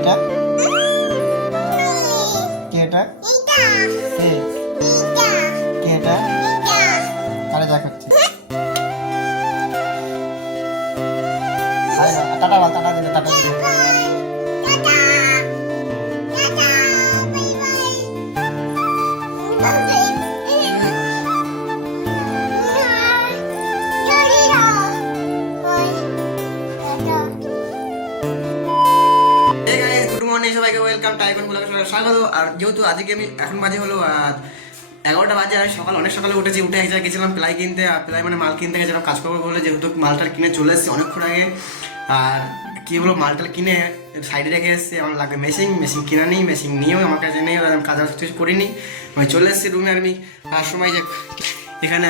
এটা কে এটা কে কে এটা আরে দেখাচ্ছি টাটা বল টাটা দিলে টাটা দিলে সবাইকে ওয়েলকাম টাইকন ব্লগে স্বাগত। আর যেহেতু আজকে আমি এখন বাজে হলো 11টা বাজে, আর অনেক সকালে উঠেছি, উঠে এক জায়গায় গেছিলাম প্লাই কিনতে। আর প্লাই মানে মাল কিনতে গেছিলাম কাজ করবো বলে, যেহেতু মালটাল কিনে চলে এসেছি অনেকক্ষণ আগে। আর কী বলো, মালটাল কিনে সাইডে রেখে এসেছি, আমার লাগবে মেশিন কিনা নেই, মেশিন নিয়েও আমার কাছে নেই, আমি কাজ কিছু করিনি। আমি চলে এসেছি রুমে। আর আমি তার সময় যে এখানে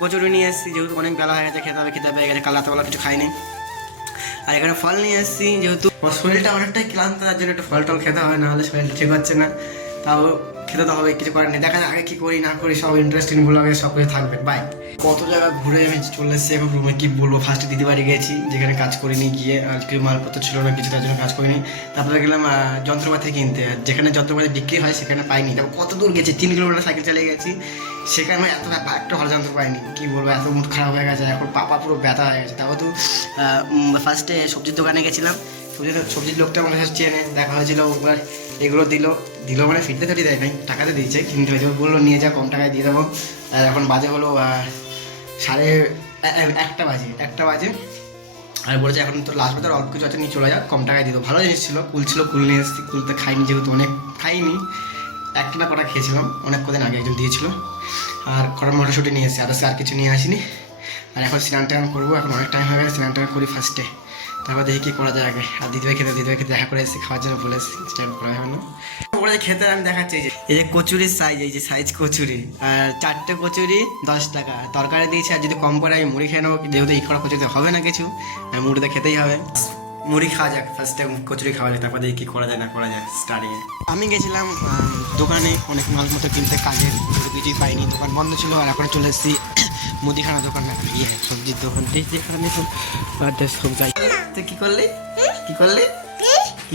কচুরি নিয়ে এসেছি, যেহেতু অনেক বেলা হয়ে গেছে, খেতে পেয়ে গেছে, কাল রাতেবেলা কিছু খাইনি। আর এখানে ফল নিয়ে এসেছি, যেহেতু আমার শরীরটা অনেকটাই ক্লান্ত, তার জন্য একটু ফল টল খেতে হবে, নাহলে শরীরটা ঠিক হচ্ছে না। তাও খেতে তো হবে, কিছু করার নেই। দেখা যাক আগে কী করি না করি, সব ইন্টারেস্টিং ব্লগে সব কিছু থাকবে। বাই। কত জায়গা ঘুরে আমি চলে এসেছি এখন রুমে। কী বলবো, ফার্স্টে দিদি বাড়ি গেছি, যেখানে কাজ করিনি, গিয়ে আর কিছু মালপত্র ছিল না কিছু, তার জন্য কাজ করিনি। তারপরে গেলাম যন্ত্রপাতি কিনতে, যেখানে যন্ত্রপাতি বিক্রি হয় সেখানে পাইনি। তারপর কত দূর গেছি, 3 কিলোমিটার সাইকেল চালিয়ে গেছি, সেখানে একটা ভালো যন্ত্র পাইনি। কী বলবো, এত মুড খারাপ হয়ে গেছে, এখন পাপা পুরো ব্যথা হয়ে গেছে। তাও তো ফার্স্টে সবজির দোকানে গেছিলাম, সবজির লোকটা আমার কাছে চেনে, দেখা হয়েছিল। ওবার এগুলো দিল মানে ফিরতে তো দেয় নাই, টাকাতে দিয়েছে, কিন্তু বললো নিয়ে যা, কম টাকায় দিয়ে দেবো। আর এখন বাজে হলো 1:30 বাজে। আর বলেছে এখন তো লাস্ট বাজার অল্প কিছু আছে, নিয়ে চলে যাক, কম টাকায় দিত। ভালো জিনিস ছিল, কুল নিয়ে এসেছি। কুলতে খাইনি, যেহেতু অনেক খাইনি, একটা না কটা খেয়েছিলাম অনেক কদিন আগে, একজন দিয়েছিল। আর কটা মটরশুঁটি নিয়ে এসেছি, আর কিছু নিয়ে আসিনি। আর এখন স্নান টান করবো, এখন অনেক টাইম হয়ে গেছে, স্নান টান করি ফার্স্টে, তারপর দেখি কী করা যায় আগে। আর দিদিভাই খেতে দেখা করে এসেছি, খাওয়ার জন্য বলে এসেছি, স্টার্ট করা হবে না। ওরা খেতে আমি দেখাচ্ছি, এই যে কচুরির সাইজ, এই যে সাইজ কচুরি, আর 4টে কচুরি 10 টাকা, তরকারি দিয়েছি। আর যদি কম করে আমি মুড়ি খেয়ে নেবো, যেহেতু এই করা কচুরিতে হবে না কিছু, আর মুড়িতে খেতেই হবে। মুড়ি খাওয়া যাক ফার্স্টে, কচুরি খাওয়া যাক, তারপর দেখি কী করা যায় না করা যায় স্টার্টিংয়ে। আমি গেছিলাম দোকানে অনেক মাল মতো কিনতে, কাজের কিছুই পাইনি, দোকান বন্ধ ছিল। আর এখন চলে এসেছি মুদিখানা দোকান, সবজির দোকান, যেখানে সব যাই। তুই কী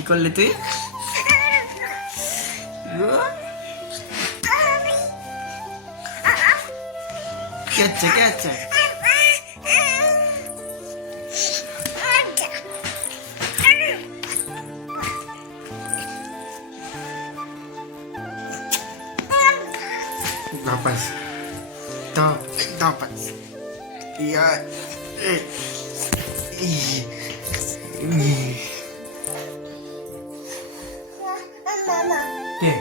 করলি তুই? কে আছে? Dapat. Iya. Deh.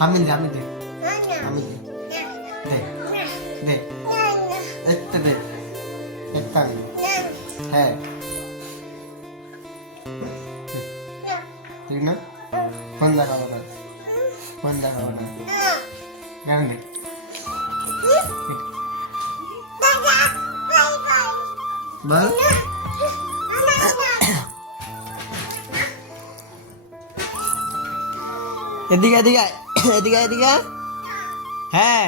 Hamil deh. Deh. Ekta deh. Ekta. Hai. ठीक ना? बंदा का बता. Jangan deh. बल এদিকে হ্যাঁ,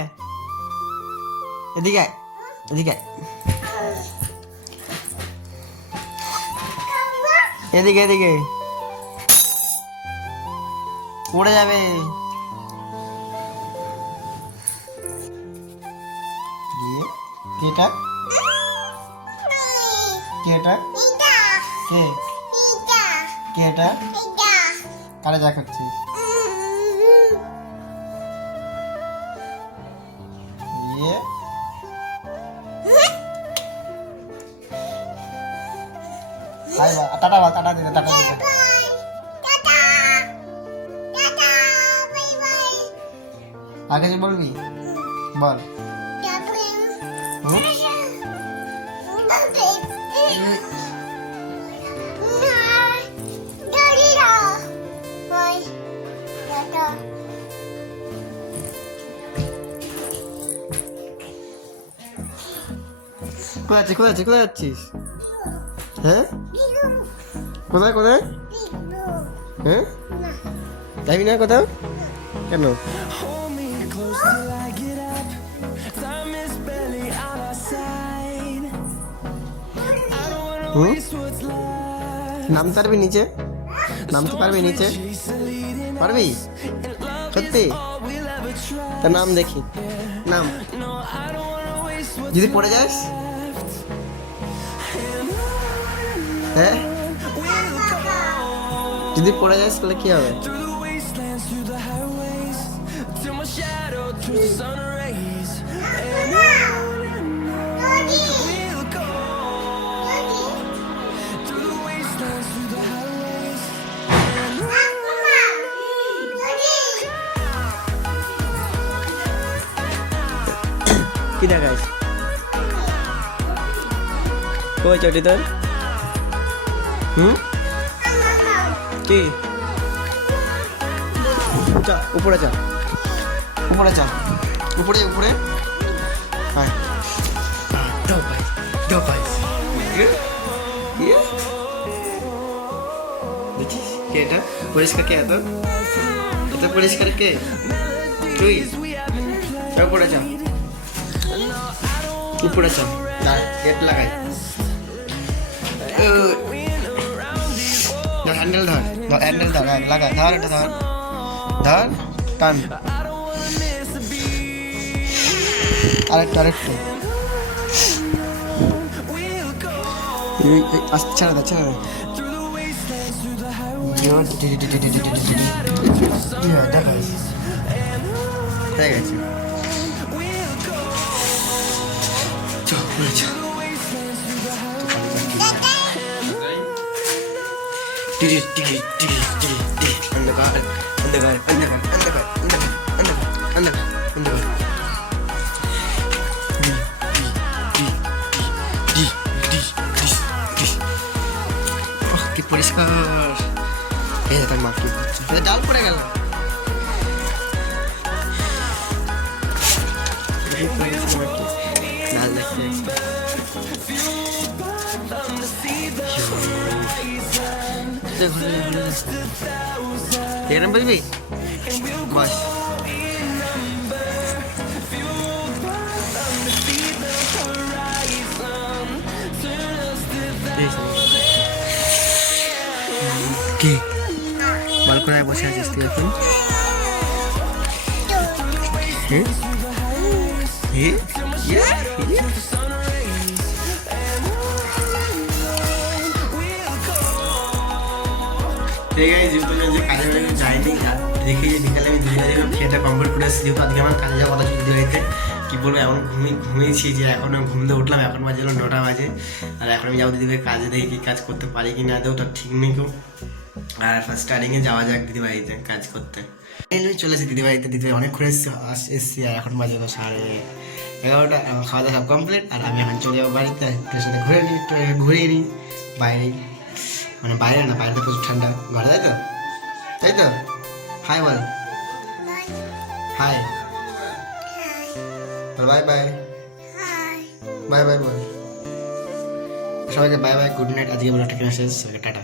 এদিকে পড়ে যাবে। কেটা কারে দেখাচ্ছিস? টাটা দিলে আগে যে বলবি বল। কোথায় যাচ্ছিস? হ্যাঁ, কোথায়? হ্যাঁ, যাবি না কোথাও? কেন? নামতে পারবি নিচে? নামতে পারবি নিচে? পারবি সত্যি? তার নাম দেখি, নাম। যদি পড়ে যাস, হ্যাঁ যদি পড়ে যাস তাহলে কি হবে? কি দেখাস? কই চটি তোর? কি? চা উপরে চা, উপরে চা, উপরে উপরে। হ্যাঁ দাও ভাই, দাও ভাই। দেখিস কে এটা? পরিষ্কার কে? এত এত পরিষ্কার কে? তুই উপরে চা, উপরে চা। গেট লাগাই। হ্যান্ডেল ধর, হ্যান্ডেল ধর, লাগা, ধর এটা, ধর ধর, টান। আরেকটু আরেকটু। ছেড়ে দে, ছেড়ে দে। হয়ে গেছে। अंधकार अंधकार अंधकार अंधकार अंधकार अंधकार अंधकार কি পরিষ্কার। এই তার মা কি করছে? ডাল পড়ে গেল। ডাল দেখতে এরম বলবি বস। কি বালকনায় বসে আছিস তুই এখন? যেহেতু যে কাজে যাইনি, দেখি যে বিকালে আমি দুজনে খেয়েটা কমপ্লিট করে এসেছি। যেহেতু আজকে আমার কাজে যাওয়ার কথা ছিল দিদিবাড়িতে, কী বলবো এমন ঘুমিয়েছি যে এখন আমি ঘুম দিয়ে উঠলাম, এখন বাজে 9টা বাজে। আর এখন আমি যাবো দিদিভাই কাজে, দেখি কী কাজ করতে পারি কি না দেও তার ঠিক নেই কেউ। আর ফার্স্ট স্টার্টিংয়ে যাওয়া যাক দিদিবাড়িতে কাজ করতে। আমি চলে এসেছি দিদিবাড়িতে, দিদিভাই অনেক ঘুরে এসেছি। আর এখন বাজে 11টা, খাওয়া দাওয়া সব কমপ্লিট। আর আমি এখন চলে যাবো বাড়িতে, একটু সাথে ঘুরিয়ে নিই বাইরে, মানে বাইরে না, বাইরে প্রচুর ঠান্ডা, ঘরে তাই তো? তাই তো? হাই বল, hi bye bye, bye bye বল সবাইকে, বাই বাই, গুড নাইট। আজকে বলে একটা শেষ, টাটা।